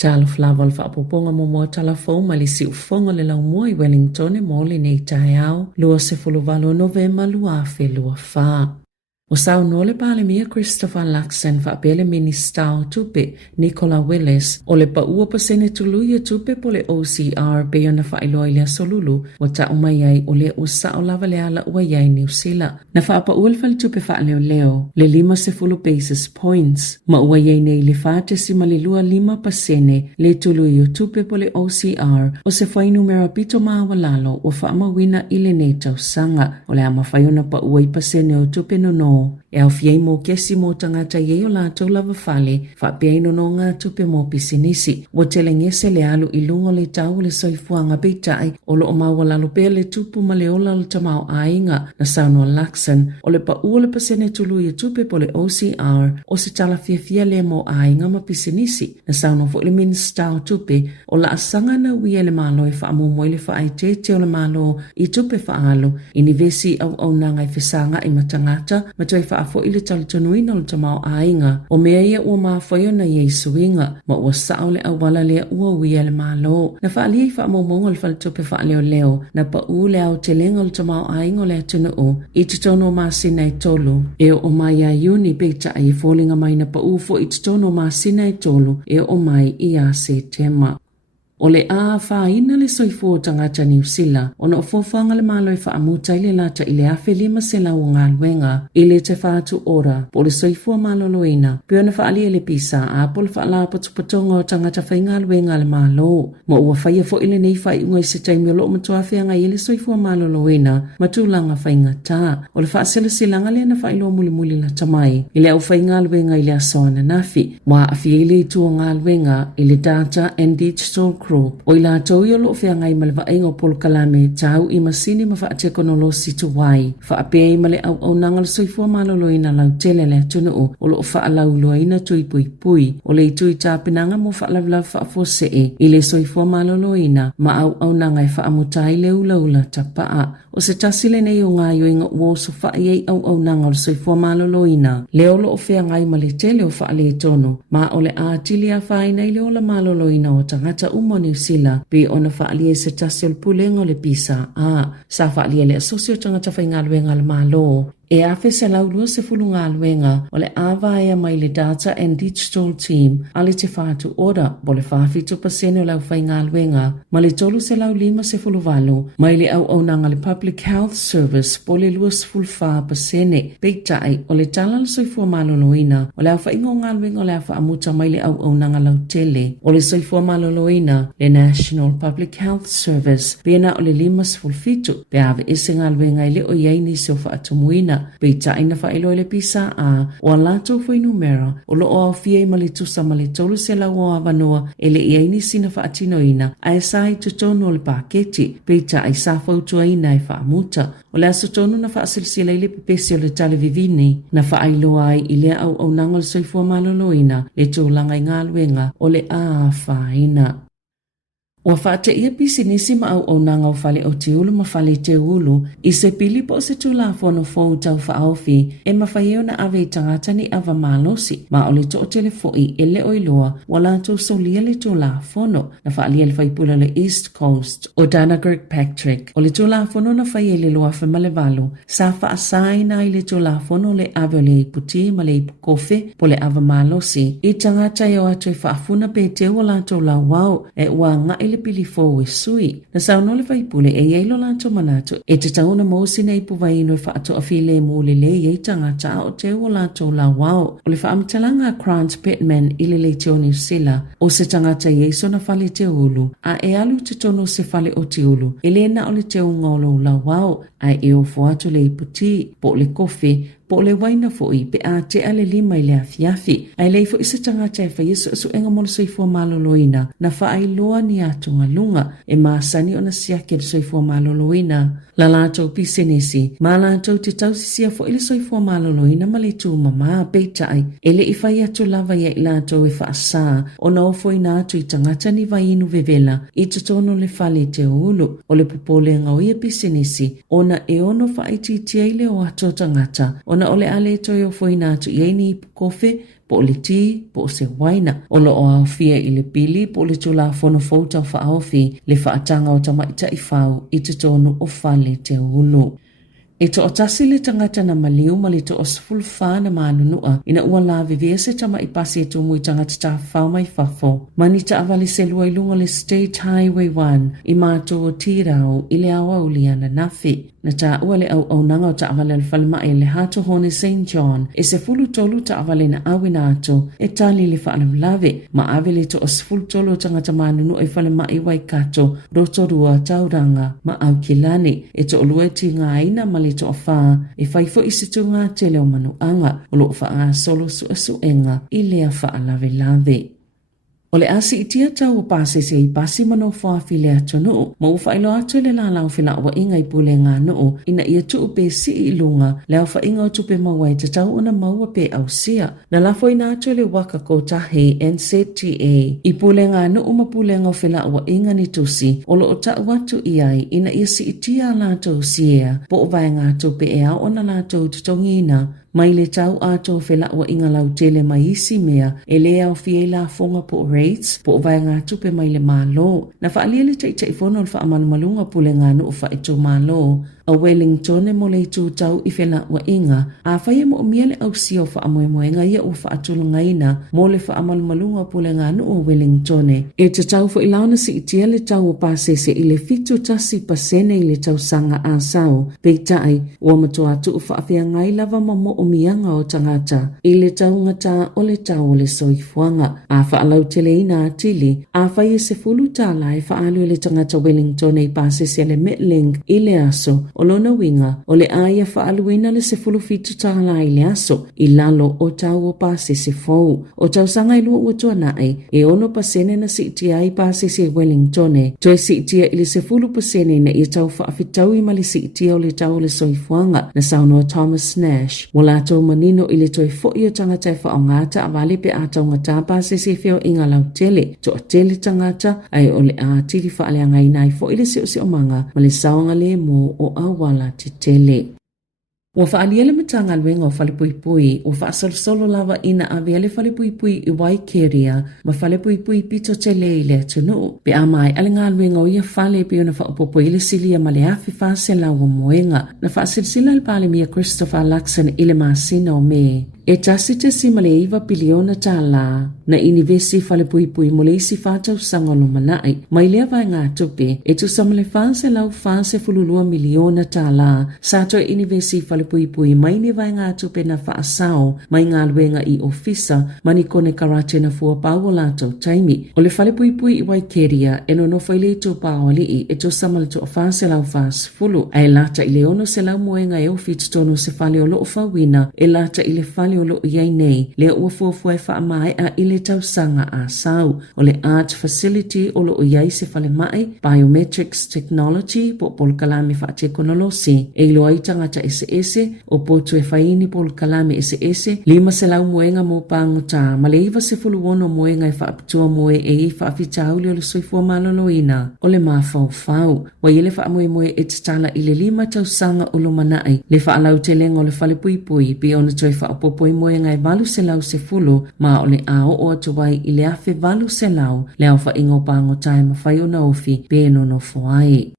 Tala Fou fa apoponga mo Tala Fou malisi ufonga le lau moi Wellington e mole nei tai au, lua se fuluvalo November lua fe lua fa. O sao nole pale mia Christopher Laxen fa apele ministau tupe Nicola Willis o le pa ua pasene tuluia tupe po le OCR beyo na fa iloa ilea solulu wa ta umayai o le usa o lava le ala ua yai New Zealand. Na fa apa ua fal tupe fa leo le 50 basis points ma ua yai nei le fate si malilua 5% le tuluia tupe po le OCR o se fai numera pito maawalalo o fa amawina ile nei tausanga o le ama fayona pa ua ipasene o tupe no. E au fiei mo kesi mo tangata yeo la tau lava fale, fa piei no ngā tupe mo pisinisi. Wa tele ngese le alu ilungo le tau le soifuanga beitai, o lo o mawala lupe le tupu ma le ola le tamau ainga na Sāmoa Laxen, o le pa ua le pasene tulu i tupe po le OCR, o se tala fia le mo ainga ma pisinisi, na Sāmoa fo le ministau tupe, o la asanga na wia le malo e fa amu moi le fa aitete o le malo i tupe fa alu, inivesi au nanga i fesanga i matangata, matoi fa afo ile talitonuina o tamau ainga o mea ia ua mawhaio na Yesuinga ma ua sao le awala lea ua wia le malo. Na fa alia i fa amomonga le falitupe fa leo na pa u le au te lenga o tamau ainga o le atuna o i tutono o masina i tolu e o mai a iuni beita a i fōlinga mai na pa u fo i tutono o masina i tolu e o mai i a September. O le a whaina le soifua tangata New Zealand, o na fofanga le malo i whaamuta i le lata i le afe 5 sela o ngā luenga, i le te whaatu ora, po le soifua malo loina, pio na whaali e le pisa, a po le whaala patupatonga o tangata whai ngā luenga le malo. Mo ua whaia fo ile nei whai unga i se taimi o loo matua whianga i le soifua malo loina, matulanga whai ngata. O le whaasela silanga le na whai lo muli la tamai, i le au whai ngā luenga i le asoana nafi, mua afi i le tua ngā luenga i le data and digital o ila tau i o loo whea ngai male vaenga o polo kalame tau i masini ma wha tekonolosi situ wai. Wha apea i male au nangal soifua malolo ina lau tele le atuna o loo wha alau loa ina tui pui. O le tui tāpinanga mo wha lavlav wha afose i le soifua malolo ina ma au nangai wha amutai le ula tapaa. O se tasile nei o ngā yoinga uo so wha iei au nangal soifua malolo ina. Leo loo whea ngai male tele o wha le tono ma o le atili a whaina i le ola malolo ina o tangata New Zealand pe ona faalia se tasel pulengo le pisa sa faalia le asosio tangata whainga luenga le malo. E afe se laulua se fulu ngā luenga o le awaya mai le data and digital team ale te whātu ora bo le whawhitu pasene o lau whai ngā luenga ma le tolu se lau 5 se fulu walo mai le au nanga le public health service bo le luas fulu wha pasene peitai o le tala le soifua maloloina o le au whainga o ngā luenga o le awa amuta mai le au nanga lau tele o le soifua maloloina le National Public Health Service pena o le 5 se fulu fitu pe ave ese ngā luenga i le o iaini se o whaatumuina Peita ina whaelo le pisa o alato fwy numera o lo o fie ma le tusa ma le tolu se la o avanoa e le iaini sina whaatinoina a e sai tutono le paketi peita ai sa fautua ina e whaamuta o le aso tonu na whaasilsila i le pepesi o le televivini na whaailoa ai i le au nangol soifua maloloina le tūlanga i ngā luenga o le whaina. Ua whaate ia pisinisi ma au nanga o whale o te ulu ma whale te ulu i se pili po se tula whono fōu tau whaofi e ma whaieo na awe tangata ni awa malosi ma o le to o telefoi e le oiloa wala tō solia le tula whono na whaalia le whaipula le East Coast o Dana Kirkpatrick o le tula whono na whaie le loa wha malevalo sa whaasai na i le tula whono le awe le iputi ma le ipukofe po le awa malosi i tangata i o atu i whaafuna pe te wala tō la wau e ua nga le pili fō e sui. Na sauno le whaipule e eilo lanto manato e te tauna mausi nei puwaino e whaato a file mōle le e tangata o te o lanto la wao. O le whaamitalanga Grant Pittman i le te o New Zealand o se tangata yeso na whale te ulu a e alu te tono se whale o te ulu e le na o le te ungolo la wao a e o fuatu le iputi po le kofi po le waina foi pe a te ale 5 i le afiafi. Ai leifo isa tangata e whaiso su enga molo soifua maloloina na whaailoa ni atunga lunga e maasani o na siake le soifua maloloina. La lātou pisenesi, ma lātou te tausisia fo ile soifua maloloina ma le tū mama peitai ele i whai atu lava ia i lātou e whaasā o na ofo i nātu i tangata ni vai inu vevela i tutono le whale te ulu o le popole ngau ia pisenesi o na e ono whaiti tia ile o ato tangata o na ole ale toi o fo i nātu i eini i kofe po o le ti, po o se waina, o lo o au fia i le pili, po o le tula fono fau tau wha aofi, le whaatanga o tamaita i whau, i te tonu o whale te ulu. E to o tasi le tangata na maliu ma le to o sifulu whāna mānunua ina ua la vivia se tama i pasi e tumu i tangata ta whau mai whafo. Mani ta avali se lua i lunga le State Highway 1 i mātou o tirau i le awa uliana nafi. Na ta ua le au nanga o ta avale le whalima e le hato hone St. John e se fulu tolu ta avale na awina ato e tali le whaalam lave ma ave le to o sifulu tolu o tangata mānunua i whalima i waikato rotorua tauranga ma au kilani e to o lua ti ngā ina ma le to o wha e whaifo i situ ngā tele o manuanga o lo wha solo su enga i lea wha lave lave. O le asi i tia tau o pase se i pasi mano whaafi le ato nuu, ma uwha ilo ato le lalau whila wa inga i pule ngā nuu, ina ia tuu pe si i lunga, leo wha inga o tupe mawai te tau ona maua pe au sia. Na lafo ina ato le waka ko tahi NCTA, i pule ngā nuu ma pule ngā whila wa inga ni tusi, o lo o tau watu i ai, ina ia si i tia lātou siea, po o vai ngā tupe e au ona lātou tutongina, mai le tau ato whela wa inga lau tele mai isi mea e lea o fie la fonga po rates po vai ngā tupe mai le malo. Na whaalia le tai fono le whaamanu malunga pule ngā nu o whaeto malo. A Wellington e mo le tū tau i whela wa inga. A whaia mo o mia le au si o whaamoemoenga ia o whaatulunga ina mo le whaamalu malunga pule ngā nu o Wellington. E te tau fo ilauna si i tia le tau o pasese i le fitu tasi pasene i le tau sanga a sao. Peitai, ua matua tu o whaafia ngai lava mo o mianga o tangata i le taungata o le tau o le soifuanga. A whaalau tele ina atili, a whaia se fulu tala e whaalu le tangata Wellington i pasese le Metling i le aso o lona winga o le aia whaaluina le se fulu fitu tala i le aso i lalo o tau o pasese fou. O tau sanga i lua uatua nae e ono pasene na si itia i pasese Wellington to e si itia i le se fulu pasene na i tau whaafitau i mali si itia o le tau o le soifuanga na sauno Thomas Nash. Lato manino i le toi fo'i o tangata e whaongata a wale pe a taungata pasese feo inga lau tele to a tele tangata ai o le a tiri whaale angai nai fo'i le se o manga ma le saonga le mo o awala te tele. Ua whaalia le matanga luenga o whalepuipui, ua whaasolosolo lava ina awea le whalepuipui i Waikeria, ma whalepuipui pito te le i le atunu. Pe a mai ale ngā luenga o ia whale pe ona whaapopo i le silia ma le awhi whaase lau o moenga, na whaasilsila le pale mia Christopher Luxon i le maasina o me. E tasi te si ma le iwa biliona tala na inivesi whalepuipui mo le isi whātau sangolo manai, mai lea vai ngā tupe, e tu sama le whaase lau whaase fululua miliona tala, sato e inivesi whalepuipui mai ni vai ngā tupe na whaasao, mai ngā luenga i ofisa, mani kone karate na fua pau o lato taimi. O le whalepuipui i Waikeria, e no nofo i le to pao alii, e tu sama le to whaase lau whaase fulu, ai lata i le ono se lau moenga e ofi tutono se whale o loo whawina, e lata i le whale o loo iai nei, lea ua fuafua e wha mai a i le tausanga a sau, o le art facility o loo iai se whale mai, biometrics technology, po pol kalame wha te konolosi, e ilo ai tangata ese, o potu e whaini pol kalame ese, lima se lau moenga mo pangota, ma le iwa se fuluono moenga e wha apitua moe e i wha awhitauli o le soifua maloloina, o le mawhau, wa i le wha moe e tatala i le lima tausanga o lo manai, le wha alau te lenga o le whale pui, pi ona toi wha apopoi moe ngai valu se lau se fulu, ma o le ao o atuwai i le afe valu se lau, le au wha ingo pango tae ma whai o na ofi, pe no no foai.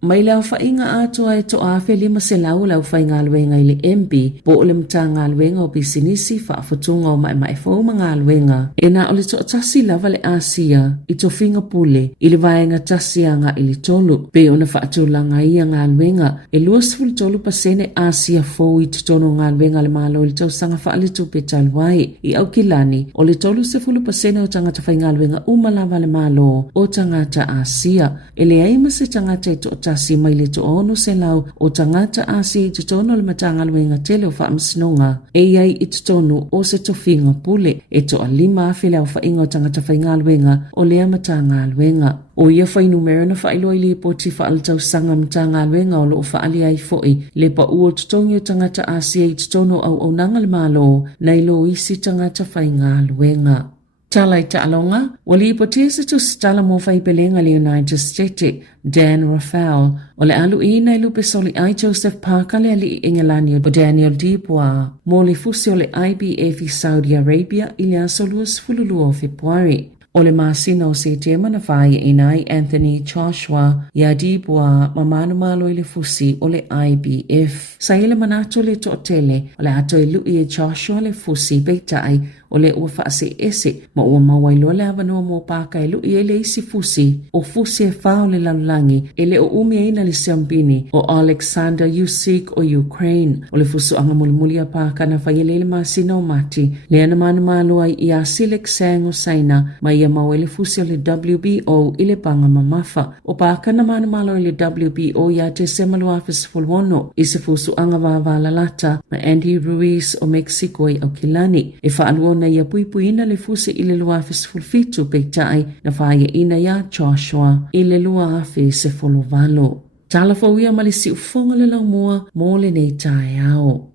Mai lau whainga atua e to afe lima se lau whai ngā luenga i le MP, po o le mta ngā luenga o pisinisi whaafatunga o mai whauma ngā luenga. E nā o le to tasi lava le Asia, i to finga pule, i le vaenga tasi anga i le tolu, pe o na whaatulanga ia ngā luenga, e luas fulu tolu pasene Asia fau i tutono ngā luenga le malo i le tau sanga whaalitu pe taluai, i au kilani, o le tolu se fulu pasene o tangata whai ngā luenga umalava le malo, o tangata Asia, e le aima se tangata i to tasi mai le to ono se lau o tangata Asia i tutono le matanga luenga tele o whaamsinonga e iai i tutono o se tofinga pule e to a lima awhile au whainga o tangata whainga luenga o lea matanga luenga. O ia whainu mera na whailo i le poti whaaltau sanga matanga luenga o loo whaali ai foi le pa ua tutongi o tangata Asia i tutono au nanga le malo na ilo isi tangata whainga luenga. Tala i ta'alonga, wali ipotesa tus tala mo faipelenga le United States, Dan Rafael, o le alu ina i lupe soli ai Joseph Parker le ali ingelani o Daniel Dubois, mo le fusi o le IBF i Saudi Arabia i le asolus fululu o Februari. O le masina o se tema na whaia inai Anthony Joshua ia Dubois mamanu malo i le fusi o le IBF. Sa ile manato le to'otele o le ato i lui e Joshua le fusi beitai o le ua whaase ese ma ua mawailoa le avanua mo paka e lui e le isi fusi o fusi e whao le lalulangi e le o umia ina le siambini o Alexander Yusik o Ukraine o le fusu anga mulimuli a paka na whaiele le masina o mati le ana manu malua i a Silek Sang o Saina ma ia maua le fusi o le WBO i le panga mamafa o paka na manu malo i le WBO ia te semalua fisfulwono i se fusu anga wavala lata ma Andy Ruiz o Mexico i au Kilani e whaalua na ia puipuina le fusi i le lua fisfulfitu peitai na whaia ina ia Joshua i le lua se folovalo. Tala Fou ia malisi ufonga le lau mua mo le nei tae ao.